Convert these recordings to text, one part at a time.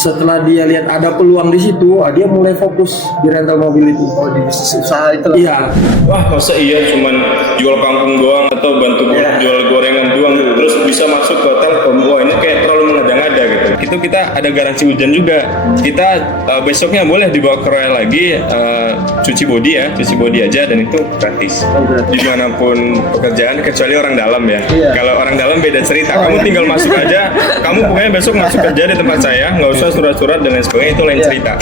setelah dia lihat ada peluang di situ, dia mulai fokus di rental mobil itu. Oh, di bisnis usaha itu lah. Iya. Wah, masa iya cuman jual kangkung doang atau bantu jual gorengan doang terus bisa masuk ke Telkom. Wah, ini kayak terlalu mengada-ngada gitu. Itu kita ada garansi hujan juga. Kita besoknya boleh dibawa ke Royal lagi cuci body aja dan itu gratis. Dimanapun pekerjaan kecuali orang dalam ya. Kalau orang dalam beda cerita. Kamu tinggal masuk aja. Kamu pokoknya besok masuk kerja di tempat saya, nggak usah surat-surat dan lain sebagainya, itu lain cerita.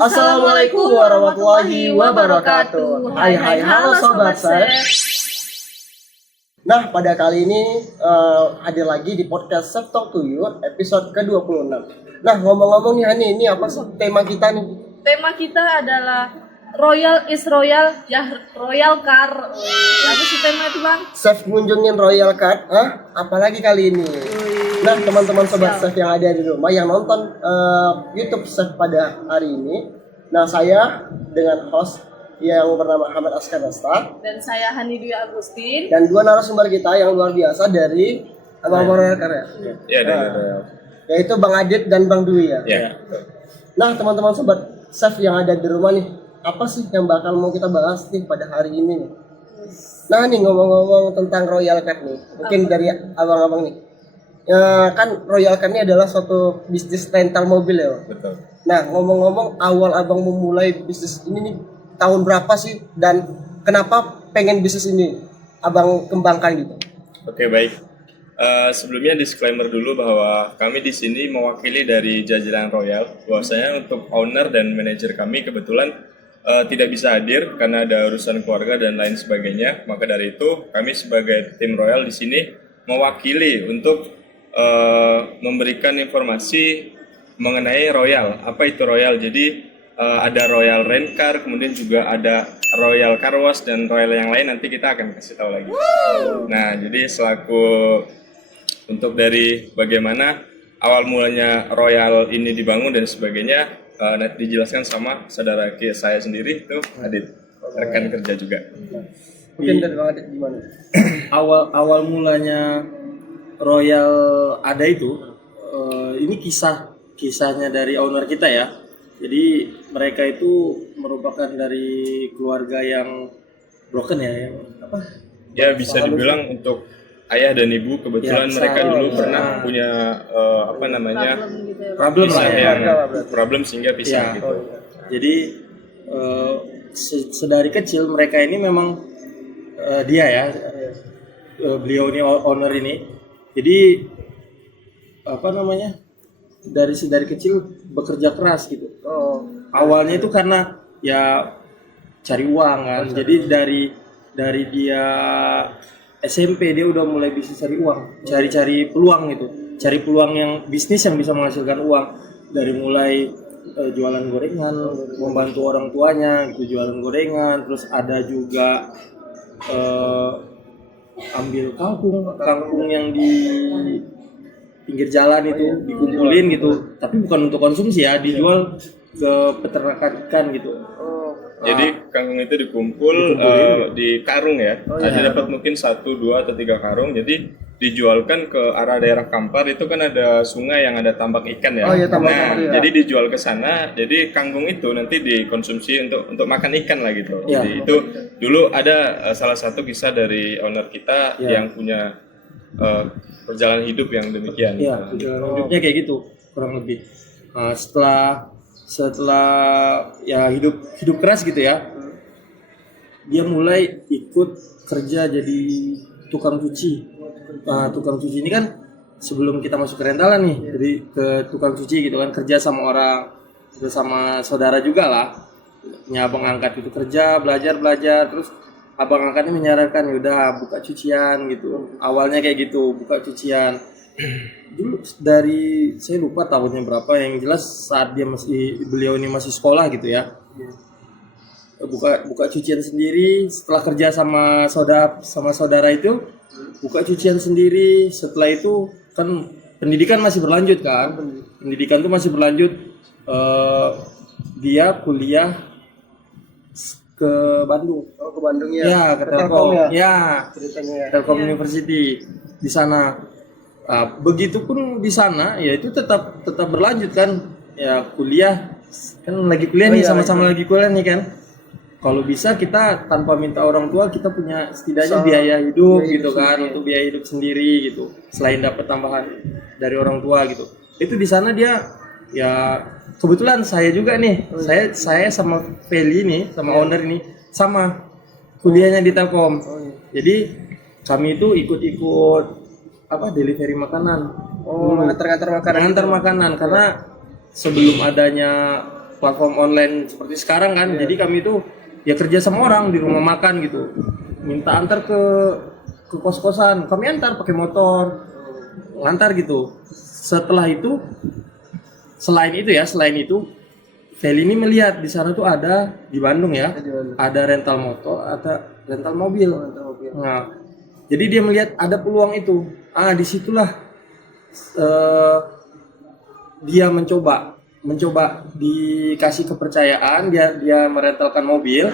Assalamualaikum warahmatullahi wabarakatuh. Hai halo sobat saya. Nah, pada kali ini hadir lagi di podcast Chef Talk to You episode ke-26. Nah, ngomong-ngomong nih Hani, ini apa sih tema kita nih? Tema kita adalah Royal is Royal, ya Royal Car. Apa sih tema itu, Bang? Chef ngunjungin Royal Card, apalagi kali ini. Nah, teman-teman sobat Chef yang ada di rumah yang nonton YouTube Chef pada hari ini. Nah, saya dengan host yang bernama Ahmad Askar Dasta Dan saya Hani Dwi Agustin. dan dua narasumber kita yang luar biasa dari Abang Royal Car ya. Ya, dari Royal. Yaitu Bang Adit dan Bang Dwi ya. Ya. Nah, teman-teman sobat Chef yang ada di rumah nih, apa sih yang bakal mau kita bahas nih pada hari ini nih? Nah nih, ngomong-ngomong tentang Royal Card nih, mungkin dari abang-abang nih. Ya, kan Royal Card ini adalah suatu bisnis rental mobil ya. Betul. Nah, ngomong-ngomong awal abang memulai bisnis ini nih tahun berapa sih dan kenapa pengen bisnis ini abang kembangkan gitu? Oke, baik. Sebelumnya disclaimer dulu bahwa kami di sini mewakili dari jajaran Royal. Bahwasanya untuk owner dan manajer kami kebetulan tidak bisa hadir karena ada urusan keluarga dan lain sebagainya. Maka dari itu kami sebagai tim Royal di sini mewakili untuk memberikan informasi mengenai Royal. Apa itu Royal? Jadi ada Royal Rent Car, kemudian juga ada Royal Car Wash dan Royal yang lain nanti kita akan kasih tahu lagi. Nah, jadi selaku untuk dari bagaimana awal mulanya Royal ini dibangun dan sebagainya nanti dijelaskan sama saudara saya sendiri itu Adit, rekan kerja juga. Mungkin dari Bang Adit gimana? Awal mulanya Royal ada itu, ini kisahnya dari owner kita ya. Jadi mereka itu merupakan dari keluarga yang broken ya, yang apa? Ya bisa dibilang untuk ayah dan ibu kebetulan Ya, mereka dulu ya. pernah punya Problem lah pisah ya. yang problem sehingga pisah Ya. gitu. Jadi sedari kecil mereka ini memang dia ya, beliau ini owner ini. Jadi dari kecil bekerja keras gitu. Awalnya itu karena ya cari uang kan. Jadi dari dia SMP dia udah mulai bisnis cari uang, cari peluang gitu, cari peluang yang bisnis yang bisa menghasilkan uang. Dari mulai jualan gorengan, membantu orang tuanya gitu, jualan gorengan, terus ada juga ambil kangkung yang di pinggir jalan itu dikumpulin gitu, tapi bukan untuk konsumsi ya, dijual ke peternakan ikan gitu. Jadi kangkung itu dikumpul di karung ya. Ada dapat mungkin 1, 2 atau 3 karung. Jadi dijualkan ke arah daerah Kampar itu kan ada sungai yang ada tambak ikan ya. Jadi dijual ke sana. Jadi kangkung itu nanti dikonsumsi untuk makan ikan lah gitu. Ya. Jadi itu dulu ada salah satu kisah dari owner kita yang punya perjalanan hidup yang demikian. Iya, perjalanan hidupnya kayak gitu kurang lebih. Nah, setelah ya hidup keras gitu ya, dia mulai ikut kerja jadi tukang cuci. Nah, tukang cuci ini kan sebelum kita masuk ke rentalan nih, jadi ke tukang cuci gitu kan, kerja sama orang, sama saudara juga lah. Ya, abang angkat itu kerja, belajar, terus abang angkatnya menyarankan udah buka cucian gitu. Awalnya kayak gitu, buka cucian. Dulu dari saya lupa tahunnya berapa, yang jelas saat beliau ini masih sekolah gitu ya. Buka cucian sendiri, setelah kerja sama saudara itu buka cucian sendiri. Setelah itu kan pendidikan masih berlanjut kan. Pendidikan itu masih berlanjut, dia kuliah ke Bandung. Oh, ke Bandung ya. Ya, ke Ke Telkom. ya. Ya, Ceritanya ya. Telkom University di sana. Begitupun di sana ya itu tetap berlanjut kan ya kuliah kan lagi kuliah Oh, nih iya, sama-sama lagi kuliah nih kan. Kalau bisa kita tanpa minta orang tua kita punya setidaknya biaya hidup biaya gitu hidup kan sendiri. untuk biaya hidup sendiri gitu selain dapat tambahan dari orang tua gitu. Itu di sana dia ya kebetulan saya juga nih saya sama Feli nih sama owner ini sama kuliahnya di Telkom. Jadi kami itu ikut delivery makanan. Oh, ngantar-ngantar makanan. Mengantar makanan karena sebelum adanya platform online seperti sekarang kan, jadi kami itu ya kerja sama orang di rumah makan gitu, minta antar ke kos-kosan, kami antar pakai motor, ngantar gitu. Setelah itu, selain itu, Feli ini melihat di sana tuh ada di Bandung ya, ada rental motor, ada rental mobil. Nah, jadi dia melihat ada peluang itu. Disitulah dia mencoba dikasih kepercayaan, dia merentalkan mobil,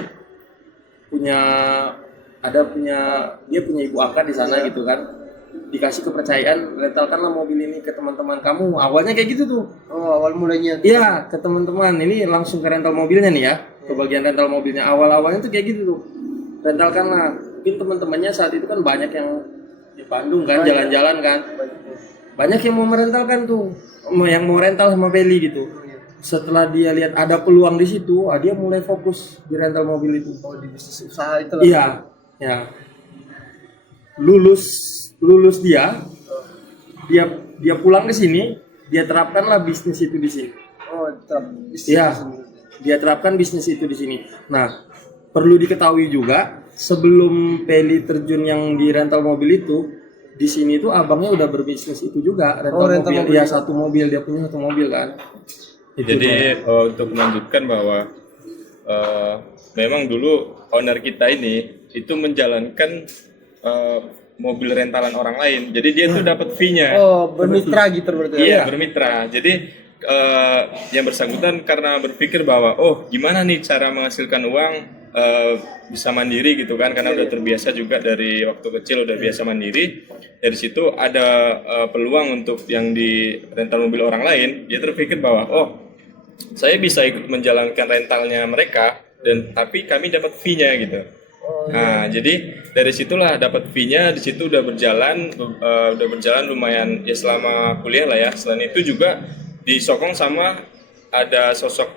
dia punya ibu angkat di sana gitu kan, dikasih kepercayaan rentalkanlah mobil ini ke teman-teman kamu. Awalnya kayak gitu tuh. Oh, awal mulanya. Iya, ke teman-teman. Ini langsung ke rental mobilnya nih ya, ke bagian rental mobilnya. Awal-awalnya tuh kayak gitu tuh, rentalkanlah. Mungkin teman-temannya saat itu kan banyak yang di Bandung kan, jalan-jalan kan, banyak yang mau merentalkan tuh, yang mau rental sama Feli gitu. Setelah dia lihat ada peluang di situ, dia mulai fokus di rental mobil itu. Oh, di bisnis usaha itu lah. Iya, ya. Lulus dia pulang ke sini, dia terapkanlah bisnis itu di sini. Oh, bisnis. Iya, dia terapkan bisnis itu di sini. Nah, perlu diketahui juga sebelum Feli terjun yang di rental mobil itu, di sini tuh abangnya udah berbisnis itu juga rental mobil. Iya, satu mobil, dia punya satu mobil kan. Jadi untuk melanjutkan bahwa memang dulu owner kita ini itu menjalankan mobil rentalan orang lain. Jadi dia tuh dapat fee-nya. Oh, bermitra gitu berarti. Iya, bermitra. Jadi yang bersangkutan karena berpikir bahwa gimana nih cara menghasilkan uang bisa mandiri gitu kan, karena udah terbiasa juga dari waktu kecil udah biasa mandiri. Dari situ ada peluang untuk yang di rental mobil orang lain. Dia terpikir bahwa saya bisa ikut menjalankan rentalnya mereka dan tapi kami dapat fee-nya gitu. Nah, jadi dari situlah dapat fee-nya, di situ udah berjalan lumayan ya selama kuliah lah ya. Selain itu juga disokong sama ada sosok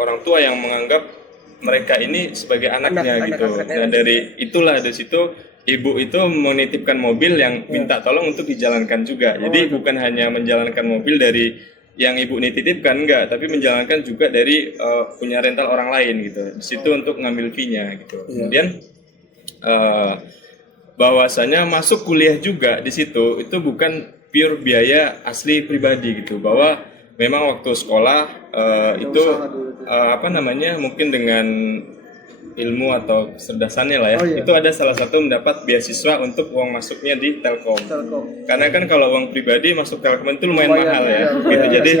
orang tua yang menganggap mereka ini sebagai anaknya gitu. Nah, dari situ ibu itu menitipkan mobil yang minta tolong untuk dijalankan juga. Jadi bukan hanya menjalankan mobil dari yang ibu nitipkan enggak, tapi menjalankan juga dari punya rental orang lain gitu. Di situ untuk ngambil fee-nya gitu. Kemudian bahwasanya masuk kuliah juga di situ itu bukan pure biaya asli pribadi gitu. Bahwa memang waktu sekolah itu mungkin dengan ilmu atau kecerdasannya lah ya, itu ada salah satu mendapat beasiswa untuk uang masuknya di Telkom. Karena kan kalau uang pribadi masuk Telkom itu lumayan mahal ya, gitu. Jadi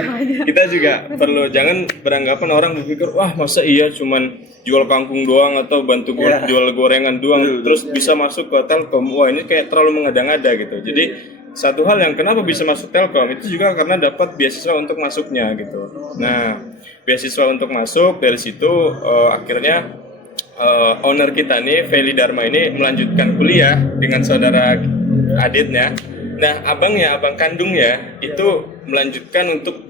kita juga perlu jangan beranggapan orang berpikir wah masa iya cuman jual kangkung doang atau bantu jual gorengan doang terus bisa masuk ke Telkom. Wah ini kayak terlalu mengada-ngada gitu. Jadi satu hal yang kenapa bisa masuk Telkom itu juga karena dapat beasiswa untuk masuknya gitu. Nah, beasiswa untuk masuk dari situ akhirnya owner kita nih Feli Dharma ini melanjutkan kuliah dengan saudara aditnya. Nah, abang kandungnya itu melanjutkan untuk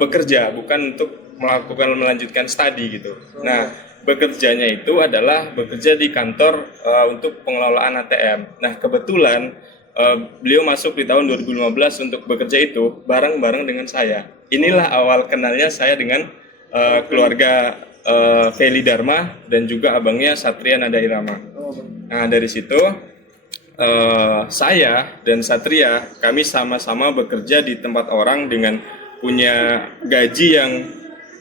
bekerja, bukan untuk melanjutkan studi gitu. Nah, bekerjanya itu adalah bekerja di kantor untuk pengelolaan ATM. Nah, kebetulan beliau masuk di tahun 2015 untuk bekerja itu bareng-bareng dengan saya. Inilah awal kenalnya saya dengan keluarga Feli Dharma dan juga abangnya Satria Nada Irama. Nah dari situ saya dan Satria kami sama-sama bekerja di tempat orang dengan punya gaji yang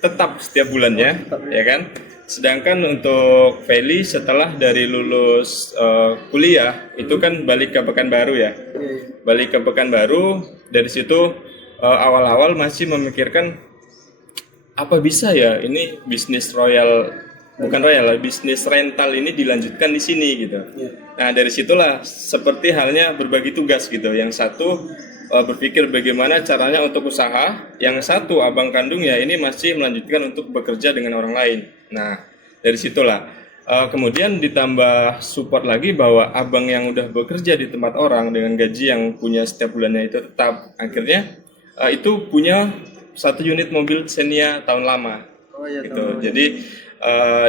tetap setiap bulannya, ya kan? Sedangkan untuk Feli setelah dari lulus kuliah itu kan balik ke Pekanbaru ya. Balik ke Pekanbaru, dari situ awal-awal masih memikirkan apa bisa ya ini bisnis royal bukan royal, bisnis rental ini dilanjutkan di sini gitu. Nah dari situlah seperti halnya berbagi tugas gitu. Yang satu berpikir bagaimana caranya untuk usaha, yang satu abang kandungnya ini masih melanjutkan untuk bekerja dengan orang lain. Nah dari situlah kemudian ditambah support lagi bahwa abang yang udah bekerja di tempat orang dengan gaji yang punya setiap bulannya itu tetap, akhirnya itu punya satu unit mobil Xenia tahun lama. Gitu. Jadi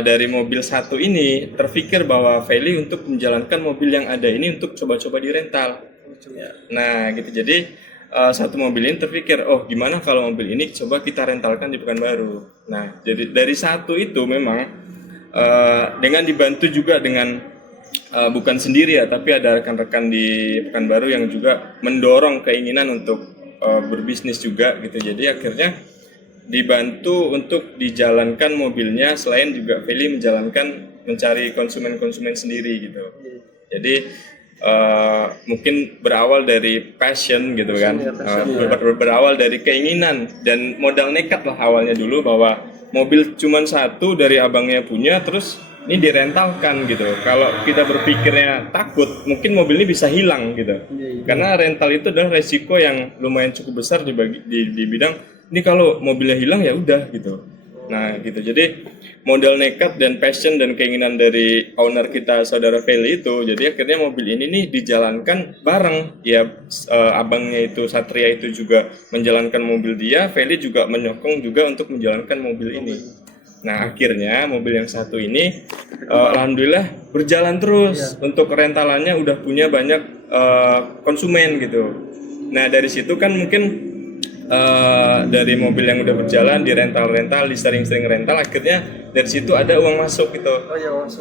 dari mobil satu ini terpikir bahwa Feli untuk menjalankan mobil yang ada ini untuk coba-coba dirental. Nah gitu, jadi satu mobil ini terpikir, oh gimana kalau mobil ini coba kita rentalkan di Pekanbaru. Nah jadi dari satu itu memang dengan dibantu juga dengan bukan sendiri ya, tapi ada rekan-rekan di Pekanbaru yang juga mendorong keinginan untuk berbisnis juga gitu. Jadi akhirnya dibantu untuk dijalankan mobilnya, selain juga Feli menjalankan mencari konsumen-konsumen sendiri gitu. Jadi mungkin berawal dari passion gitu kan, berawal dari keinginan dan modal nekat lah awalnya dulu, bahwa mobil cuman satu dari abangnya punya, terus ini direntalkan gitu. Kalau kita berpikirnya takut, mungkin mobil ini bisa hilang gitu. Karena rental itu adalah resiko yang lumayan cukup besar di bidang ini, kalau mobilnya hilang ya udah gitu. Nah gitu, jadi modal nekat dan passion dan keinginan dari owner kita, saudara Feli itu, jadi akhirnya mobil ini nih dijalankan bareng ya. Abangnya itu Satria itu juga menjalankan mobil dia, Feli juga menyokong juga untuk menjalankan mobil ini. Nah akhirnya mobil yang satu ini alhamdulillah berjalan terus. Untuk rentalannya udah punya banyak konsumen gitu. Nah dari situ kan mungkin dari mobil yang udah berjalan di rental, di sering-sering rental, akhirnya dari situ ada uang masuk gitu.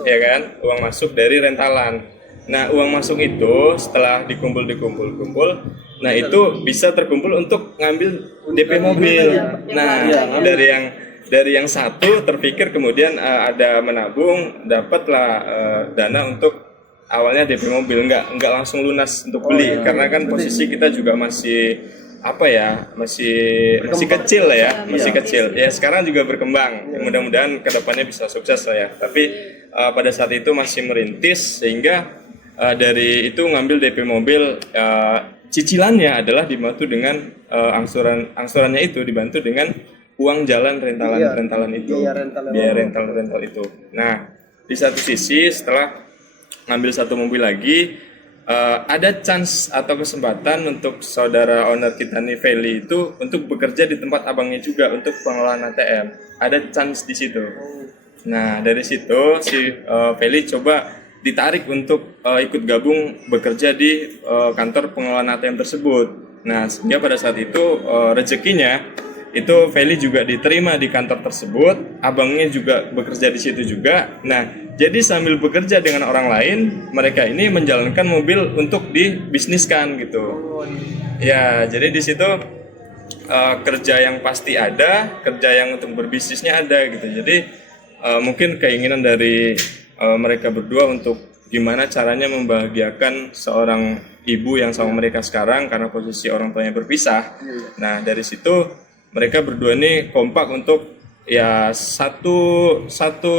Ya kan, uang masuk dari rentalan. Nah uang masuk itu setelah dikumpul, nah itu bisa terkumpul untuk ngambil DP mobil. Nah dari yang satu terpikir kemudian ada menabung, dapatlah dana untuk awalnya DP mobil, nggak langsung lunas untuk beli, karena kan posisi kita juga masih masih kecil lah ya, masih kecil ya. Sekarang juga berkembang, mudah-mudahan kedepannya bisa sukses lah ya, tapi pada saat itu masih merintis, sehingga dari itu ngambil DP mobil, cicilannya adalah dibantu dengan angsurannya itu dibantu dengan uang jalan rentalan itu, biaya rental itu. Nah di satu sisi setelah ngambil satu mobil lagi, ada chance atau kesempatan untuk saudara owner kita nih Feli itu untuk bekerja di tempat abangnya juga untuk pengelolaan ATM. Ada chance di situ. Nah dari situ si Feli coba ditarik untuk ikut gabung bekerja di kantor pengelolaan ATM tersebut. Nah sehingga pada saat itu rezekinya itu Feli juga diterima di kantor tersebut, abangnya juga bekerja di situ juga. Nah jadi sambil bekerja dengan orang lain, mereka ini menjalankan mobil untuk dibisniskan gitu. Ya, jadi di situ kerja yang pasti ada, kerja yang untuk berbisnisnya ada gitu. Jadi mungkin keinginan dari mereka berdua untuk gimana caranya membahagiakan seorang ibu yang sama mereka sekarang karena posisi orang tuanya berpisah. Nah dari situ mereka berdua ini kompak untuk ya satu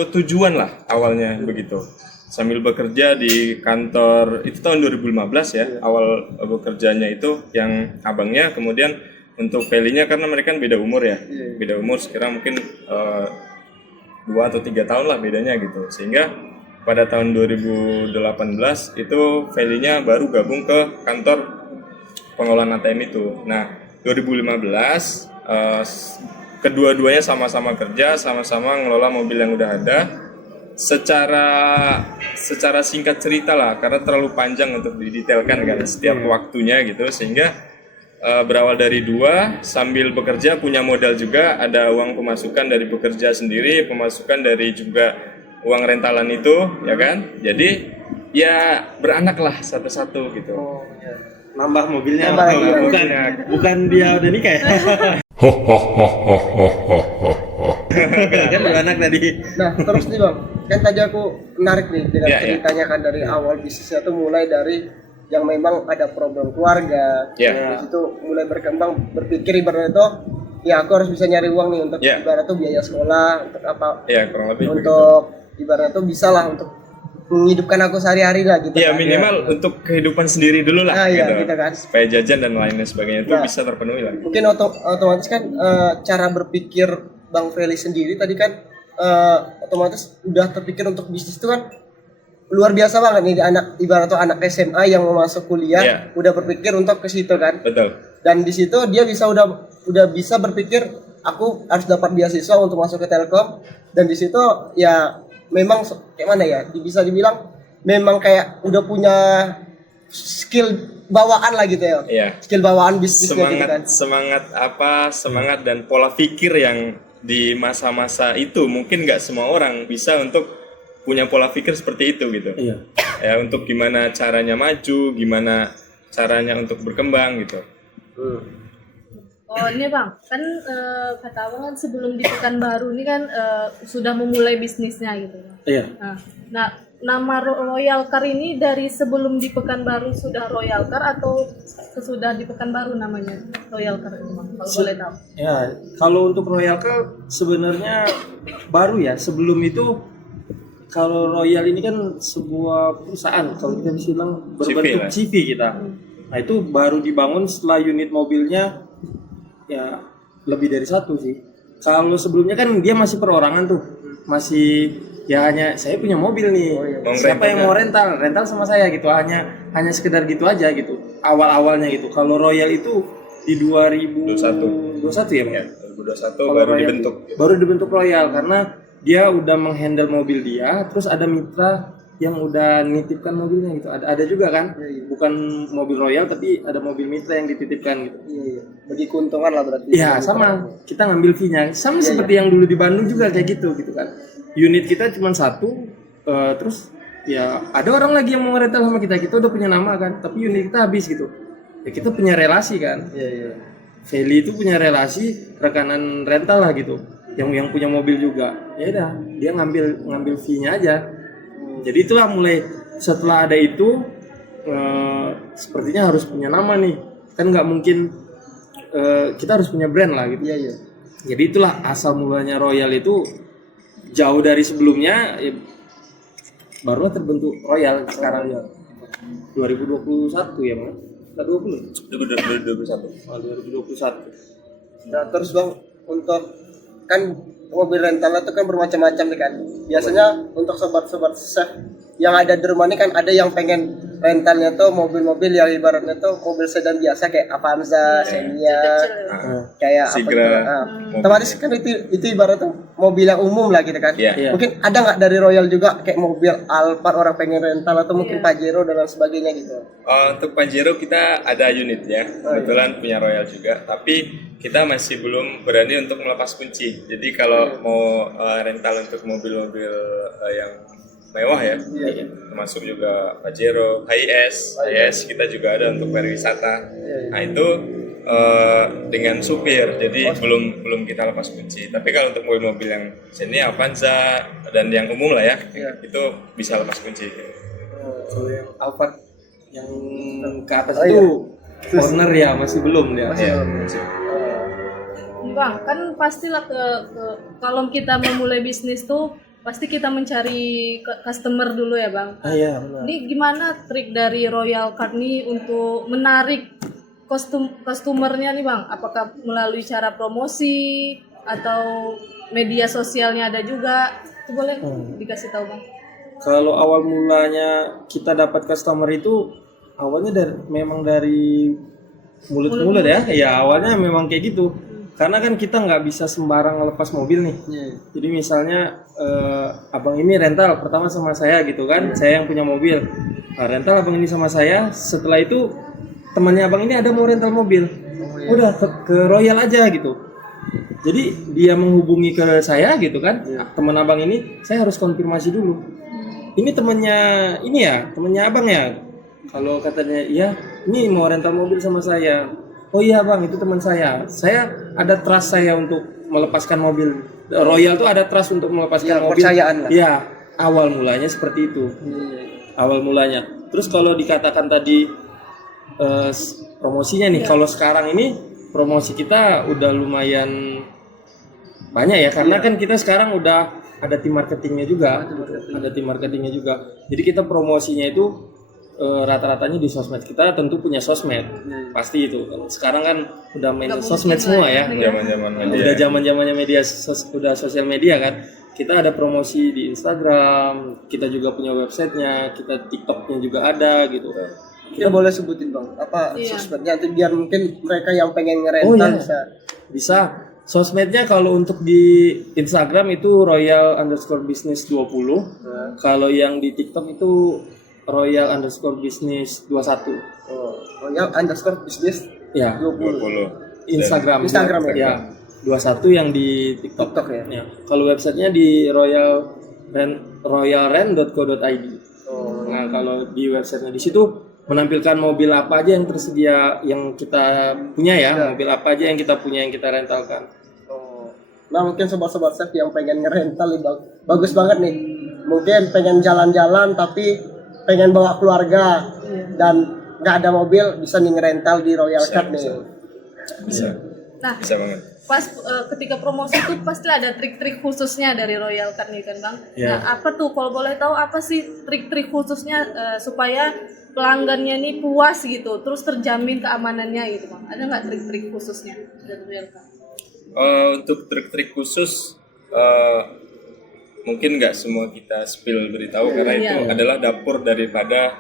tujuan lah awalnya begitu, sambil bekerja di kantor itu tahun 2015 ya, awal bekerjanya itu yang abangnya. Kemudian untuk Felinya karena mereka kan beda umur ya, beda umur sekarang mungkin 2 atau 3 tahun lah bedanya gitu, sehingga pada tahun 2018 itu Felinya baru gabung ke kantor pengelolaan ATM itu. Nah 2015 kedua-duanya sama-sama kerja, sama-sama ngelola mobil yang udah ada. Secara singkat cerita lah, karena terlalu panjang untuk didetailkan kan setiap waktunya gitu, sehingga berawal dari dua, sambil bekerja punya modal juga, ada uang pemasukan dari bekerja sendiri, pemasukan dari juga uang rentalan itu, ya kan? Jadi ya beranak lah satu-satu gitu. Nambah mobilnya, bukan dia udah nikah ya. Kan beranak tadi. Nah terus nih bang, kan tadi aku menarik nih dengan ceritanya kan dari awal bisnisnya tuh mulai dari yang memang ada problem keluarga, di situ mulai berkembang, berpikir ibaratnya itu ya aku harus bisa nyari uang nih untuk Ya. ibarat tuh biaya sekolah, untuk apa, Ya kurang lebih begitu. untuk ibarat tuh bisa lah untuk menghidupkan aku sehari-hari lah gitu. Ya kan. minimal untuk kehidupan sendiri dulu lah Ah, iya, gitu. gitu kan. Supaya jajan dan lainnya sebagainya itu Nah. bisa terpenuhi lah. Mungkin otomatis kan cara berpikir Bang Feli sendiri tadi kan otomatis udah terpikir untuk bisnis itu kan luar biasa banget nih, anak ibarat tuh anak SMA yang mau masuk kuliah Iya. udah berpikir untuk ke situ kan. Betul. Dan di situ dia udah bisa berpikir aku harus dapat beasiswa untuk masuk ke Telkom, dan di situ ya memang kayak mana ya, bisa dibilang memang kayak udah punya skill bawaan lah gitu ya. Iya. Skill bawaan bisnisnya gitu kan. Semangat dan pola pikir yang di masa-masa itu mungkin nggak semua orang bisa untuk punya pola pikir seperti itu gitu. Iya. Ya untuk gimana caranya maju, gimana caranya untuk berkembang gitu. Oh ini bang, kan kata abang kan sebelum di Pekanbaru ini kan sudah memulai bisnisnya gitu. Iya. Nah, nama Royal Car ini dari sebelum di Pekanbaru sudah Royal Car atau sesudah di Pekanbaru namanya Royal Car ini bang? Kalau boleh tahu. Ya, kalau untuk Royal Car sebenarnya baru ya. Sebelum itu kalau Royal ini kan sebuah perusahaan, kalau kita bisa bilang berbentuk lah. CV kita. Nah itu baru dibangun setelah unit mobilnya ya lebih dari satu sih. Kalau sebelumnya kan dia masih perorangan tuh, masih ya hanya saya punya mobil nih, Mau siapa rental yang mau rental sama saya gitu, hanya sekedar gitu aja gitu. Awal-awalnya gitu. Kalau Royal itu di 2021 ya, Bang? Ya, 2021 Kalau baru Royal dibentuk. baru dibentuk Royal karena dia udah menghandle mobil dia, terus ada mitra yang udah nitipkan mobilnya gitu. Ada juga kan, bukan mobil Royal tapi ada mobil mitra yang dititipkan gitu. Iya. Bagi keuntungan lah berarti. Iya sama, kita ngambil fee-nya sama seperti yang dulu di Bandung juga kayak gitu kan. Unit kita cuma satu, terus ya ada orang lagi yang mau rental sama kita udah punya nama kan, tapi unit kita habis gitu. Ya kita punya relasi kan. Iya. Feli itu punya relasi rekanan rental lah gitu, yang punya mobil juga. Ya udah, dia ngambil fee-nya aja. Jadi itulah mulai setelah ada itu sepertinya harus punya nama nih, kan nggak mungkin kita harus punya brand lah gitu. Iya. Jadi itulah asal mulanya Royal itu jauh dari sebelumnya, ya, barulah terbentuk Royal sekarang ya 2021 ya Bang? Nggak 20? 2021. Oh, 2021. Nah terus Bang, untuk kan mobil rental itu kan bermacam-macam nih kan. Biasanya untuk sobat-sobat chef yang ada di rumah ini kan ada yang pengen rentalnya tuh mobil-mobil yang ibaratnya tuh mobil sedan biasa kayak Avanza, Xenia, kayak apa Sigra, gitu. Otomatis kan itu ibarat tuh mobil yang umum lah gitu kan. Iya. Mungkin ada nggak dari Royal juga kayak mobil Alphard orang pengen rental atau mungkin Pajero dan lain sebagainya gitu. Untuk Pajero kita ada unitnya, kebetulan punya Royal juga, tapi kita masih belum berani untuk melepas kunci. Jadi kalau mau rental untuk mobil-mobil yang mewah ya, termasuk juga Pajero, HIS kita juga ada untuk pariwisata. Nah itu dengan supir, jadi belum kita lepas kunci. Tapi kalau untuk mobil-mobil yang sini Avanza dan yang umum lah ya, itu bisa lepas kunci. Kalau yang Alphard yang ke atas itu corner ya masih belum ya. Bang, kan pastilah kalau kita memulai bisnis tuh pasti kita mencari customer dulu ya bang. Iya benar. Ini gimana trik dari Royal Car nih untuk menarik customernya nih bang? Apakah melalui cara promosi atau media sosialnya ada juga? Itu boleh dikasih tahu bang? Kalau awal mulanya kita dapat customer itu awalnya memang dari mulut ke mulut ya. Ya awalnya memang kayak gitu. Karena kan kita nggak bisa sembarang lepas mobil nih. Jadi misalnya abang ini rental pertama sama saya gitu kan, saya yang punya mobil. Nah, rental abang ini sama saya. Setelah itu temannya abang ini ada mau rental mobil. Udah ke Royal aja gitu. Jadi dia menghubungi ke saya gitu kan, teman abang ini saya harus konfirmasi dulu. Ini temannya ini ya, temannya abang ya. Kalau katanya iya, ini mau rental mobil sama saya. Oh iya bang, itu teman saya. Saya ada trust saya untuk melepaskan mobil. Royal tuh ada trust untuk melepaskan mobil. Kepercayaan lah. Iya, awal mulanya seperti itu. Awal mulanya. Terus kalau dikatakan tadi promosinya nih, kalau sekarang ini promosi kita udah lumayan banyak ya, karena kan kita sekarang udah ada tim marketingnya juga, Jadi kita promosinya itu rata-ratanya di sosmed. Kita tentu punya sosmed, pasti itu. Sekarang kan udah main sosmed semua ya. Zaman-zaman media. Udah zaman-zamannya media, udah sosial media kan. Kita ada promosi di Instagram, kita juga punya websitenya, kita TikToknya juga ada gitu. Kita boleh sebutin bang, apa Iya. sosmednya itu biar mungkin mereka yang pengen ngerental bisa. Bisa. Sosmednya kalau untuk di Instagram itu royal_business 20. Kalau yang di TikTok itu royal_business 21. Royal underscore business Ya, 20. 20. Instagram ya. 21 yang di TikTok. TikTok ya. Ya. Kalau websitenya di royalren.co.id. Nah, kalau di websitenya di situ menampilkan mobil apa aja yang tersedia, yang kita punya ya, mobil apa aja yang kita punya, yang kita rentalkan. Nah mungkin sobat-sobat chef yang pengen ngerental nih bang, bagus banget nih. Mungkin pengen jalan-jalan tapi pengen bawa keluarga dan nggak ada mobil, bisa nih ngerental di Royal Cut nih. Bisa Nah, banget. pas ketika promosi itu pasti ada trik-trik khususnya dari Royal Cut nih kan bang. Ya. Nah, apa tuh kalau boleh tahu apa sih trik-trik khususnya supaya pelanggannya nih puas gitu, terus terjamin keamanannya gitu bang? Ada nggak trik-trik khususnya dari Royal Cut? Untuk trik-trik khusus mungkin nggak semua kita spill beritahu karena itu adalah dapur daripada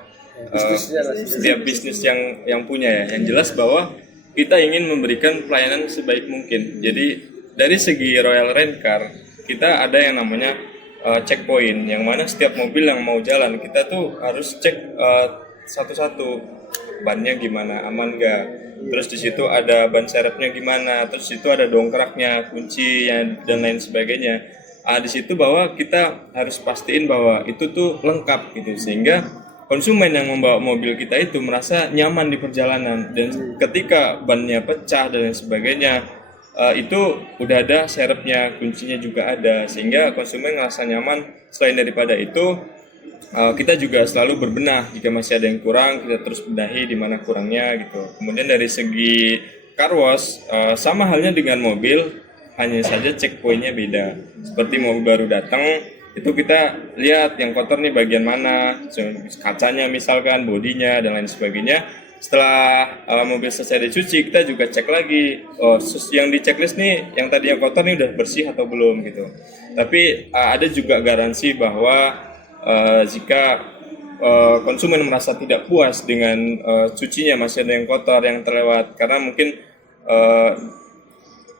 setiap bisnis yang punya ya. Yang jelas bahwa kita ingin memberikan pelayanan sebaik mungkin. Jadi dari segi Royal Rent Car kita ada yang namanya checkpoint, yang mana setiap mobil yang mau jalan kita tuh harus cek satu-satu bannya gimana, aman nggak. Terus di situ ada ban serepnya gimana, terus di situ ada dongkraknya, kuncinya dan lain sebagainya. Di situ bahwa kita harus pastiin bahwa itu tuh lengkap gitu, sehingga konsumen yang membawa mobil kita itu merasa nyaman di perjalanan. Dan ketika bannya pecah dan lain sebagainya, itu udah ada serepnya, kuncinya juga ada, sehingga konsumen ngerasa nyaman. Selain daripada itu, kita juga selalu berbenah jika masih ada yang kurang, kita terus benahi di mana kurangnya gitu. Kemudian dari segi car wash, sama halnya dengan mobil, hanya saja checkpointnya beda. Seperti mobil baru datang, itu kita lihat yang kotor nih bagian mana, kacanya misalkan, bodinya dan lain sebagainya. Setelah mobil selesai dicuci, kita juga cek lagi, yang di checklist nih, yang tadi yang kotor nih udah bersih atau belum gitu. Tapi ada juga garansi bahwa jika konsumen merasa tidak puas dengan cucinya, masih ada yang kotor yang terlewat, karena mungkin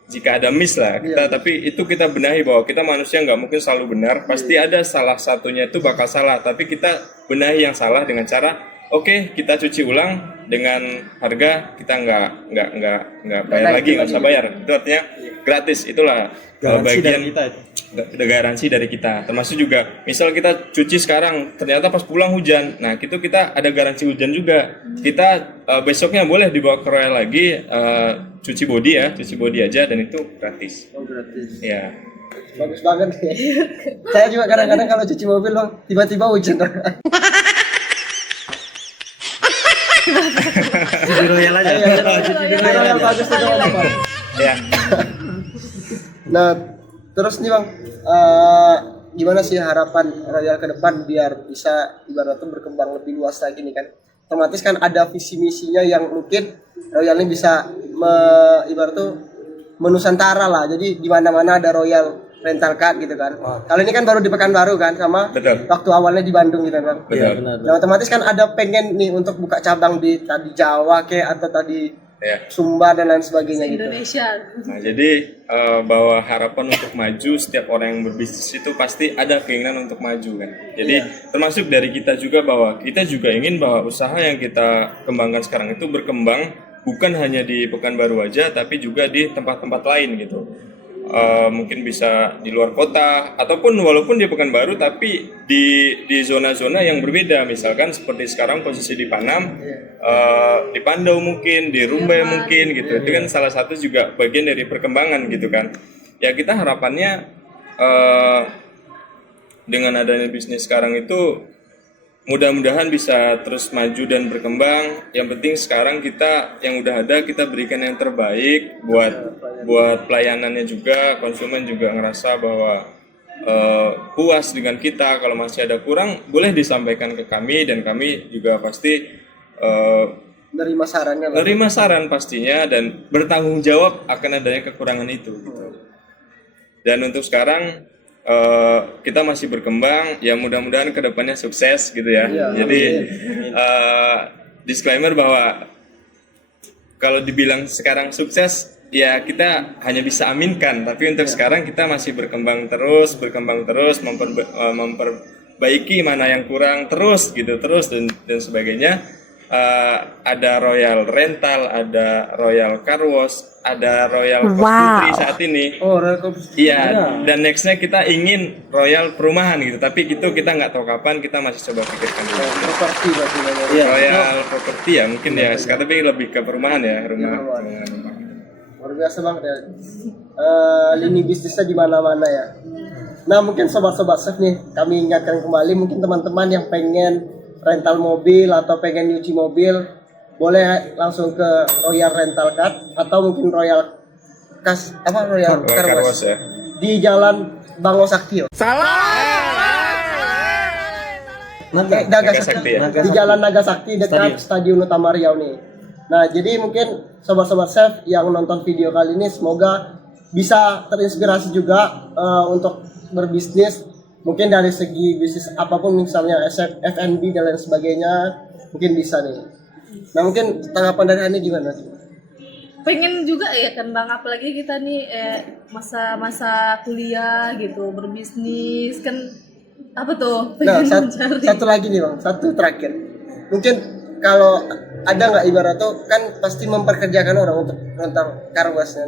jika ada miss lah kita, tapi itu kita benahi bahwa kita manusia nggak mungkin selalu benar, pasti ada salah satunya itu bakal salah, tapi kita benahi yang salah dengan cara kita cuci ulang dengan harga kita nggak bayar lagi, nggak usah bayar, itu artinya gratis. Itulah bagian dari kita itu. Garansi dari kita. Termasuk juga misal kita cuci sekarang ternyata pas pulang hujan, nah itu kita ada garansi hujan juga. Kita besoknya boleh dibawa ke Royal lagi, cuci body aja, dan itu gratis. Gratis. Ya. Bagus banget nih. Saya juga kadang-kadang kalau cuci mobil bang, tiba-tiba hujan. Di Royal aja. Royal bagus itu bang. Ya. Nah, terus nih bang, gimana sih harapan Royal ke depan biar bisa ibaratnya berkembang lebih luas lagi nih kan? Otomatis kan ada visi misinya yang mungkin Royal ini bisa ibaratnya menusantara lah. Jadi di mana-mana ada Royal Rental Car gitu kan. Kalau ini kan baru di Pekanbaru kan, sama Betul. waktu awalnya di Bandung gitu kan. Betul. Benar. Nah, otomatis kan ada pengen nih untuk buka cabang di tadi Jawa kayak atau tadi Ya. Sumba dan lain sebagainya gitu. Indonesia. Nah, jadi bahwa harapan untuk maju, setiap orang yang berbisnis itu pasti ada keinginan untuk maju kan. Jadi termasuk dari kita juga, bahwa kita juga ingin bahwa usaha yang kita kembangkan sekarang itu berkembang bukan hanya di Pekanbaru aja, tapi juga di tempat-tempat lain gitu. Mungkin bisa di luar kota, ataupun walaupun di Pekanbaru tapi di zona-zona yang berbeda, misalkan seperti sekarang posisi di Panam, di Pandau mungkin, di Rumbai mungkin gitu. Itu kan salah satu juga bagian dari perkembangan gitu kan. Ya kita harapannya dengan adanya bisnis sekarang itu mudah-mudahan bisa terus maju dan berkembang. Yang penting sekarang kita yang udah ada kita berikan yang terbaik buat pelayanannya juga, konsumen juga ngerasa bahwa puas dengan kita. Kalau masih ada kurang boleh disampaikan ke kami dan kami juga pasti Nerima sarannya lah. menerima saran pastinya dan bertanggung jawab akan adanya kekurangan itu gitu. Dan untuk sekarang kita masih berkembang, ya mudah-mudahan kedepannya sukses gitu ya. Jadi disclaimer bahwa kalau dibilang sekarang sukses ya kita hanya bisa aminkan, tapi untuk sekarang kita masih berkembang terus, memperbaiki mana yang kurang terus gitu terus dan sebagainya. Ada Royal Rental, ada Royal Car Wash, ada Royal Cosmetry saat ini. Oh, Royal Cosmetry. Iya, dan nextnya kita ingin Royal Perumahan gitu, tapi itu kita nggak tahu kapan, kita masih coba pikirkan dulu. Properti berarti namanya. Royal Property ya mungkin ya, sekarang tapi lebih ke perumahan ya, rumah. Luar biasa banget ya. Lini bisnisnya di mana-mana ya. Nah, mungkin sobat-sobat chef nih, kami ingatkan kembali mungkin teman-teman yang pengen rental mobil atau pengen nyuci mobil, boleh langsung ke Royal Rental Car atau mungkin Royal Royal Car Wash ya. di Jalan Bango Sakti. Naga Sakti ya. Di Jalan Naga Sakti dekat Stadion Utama Riau nih. Nah, jadi mungkin sobat-sobat chef yang nonton video kali ini semoga bisa terinspirasi juga untuk berbisnis. Mungkin dari segi bisnis apapun, misalnya F&B dan lain sebagainya, mungkin bisa nih. Nah, mungkin tanggapan dari Ani gimana? Pengen juga ya kan Bang, apalagi kita nih masa-masa kuliah gitu, berbisnis kan apa tuh? Nah, Pengen mencari. satu lagi nih Bang, satu terakhir. Mungkin kalau ada nggak ibarat tuh kan pasti memperkerjakan orang untuk rental car wash.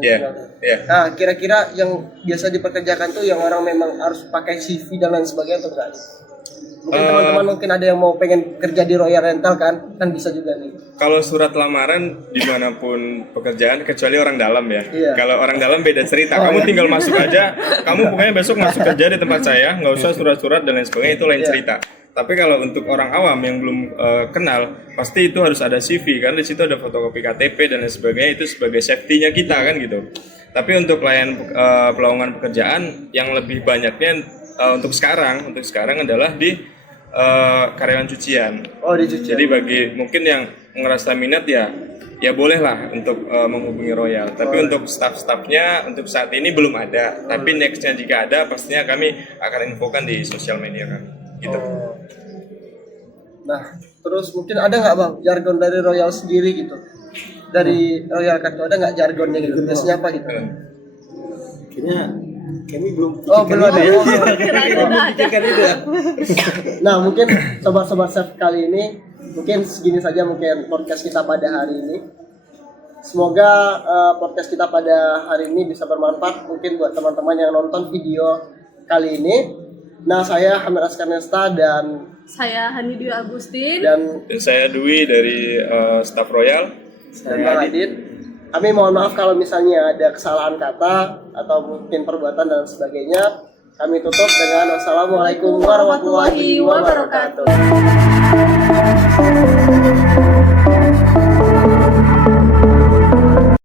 Nah, kira-kira yang biasa diperkerjakan tuh yang orang memang harus pakai CV dan lain sebagainya atau enggak? Mungkin teman-teman mungkin ada yang mau pengen kerja di Royal Rental kan bisa juga nih. Kalau surat lamaran dimanapun pekerjaan kecuali orang dalam ya. Iya. Kalau orang dalam beda cerita. Kamu tinggal masuk aja. Kamu pokoknya besok masuk kerja di tempat saya, nggak usah surat-surat dan lain sebagainya, itu lain cerita. Tapi kalau untuk orang awam yang belum kenal, pasti itu harus ada CV kan, di situ ada fotokopi KTP dan lain sebagainya, itu sebagai safety-nya kita kan gitu. Tapi untuk pelowongan pekerjaan yang lebih banyaknya untuk sekarang adalah di karyawan cucian. Oh, di cucian. Jadi bagi mungkin yang ngerasa minat ya bolehlah untuk menghubungi Royal. Tapi untuk staff-staffnya untuk saat ini belum ada. Tapi nextnya jika ada, pastinya kami akan infokan di sosial media kami. Gitu. Nah, terus mungkin ada nggak Bang jargon dari Royal sendiri gitu? Dari Royal Kartu ada nggak jargonnya gitu? Biasanya apa gitu? Kayaknya kami belum. Belum ada. Kirain udah ada. Nah, mungkin sobat-sobat chef kali ini mungkin segini saja mungkin podcast kita pada hari ini. Semoga podcast kita pada hari ini bisa bermanfaat mungkin buat teman-teman yang nonton video kali ini. Nah, saya Hamid Askanesta dan Saya Hanidwi Agustin dan saya Dwi dari staff Royal. Bang Adit. Kami mohon maaf kalau misalnya ada kesalahan kata atau mungkin perbuatan dan sebagainya. Kami tutup dengan wassalamualaikum warahmatullahi wabarakatuh.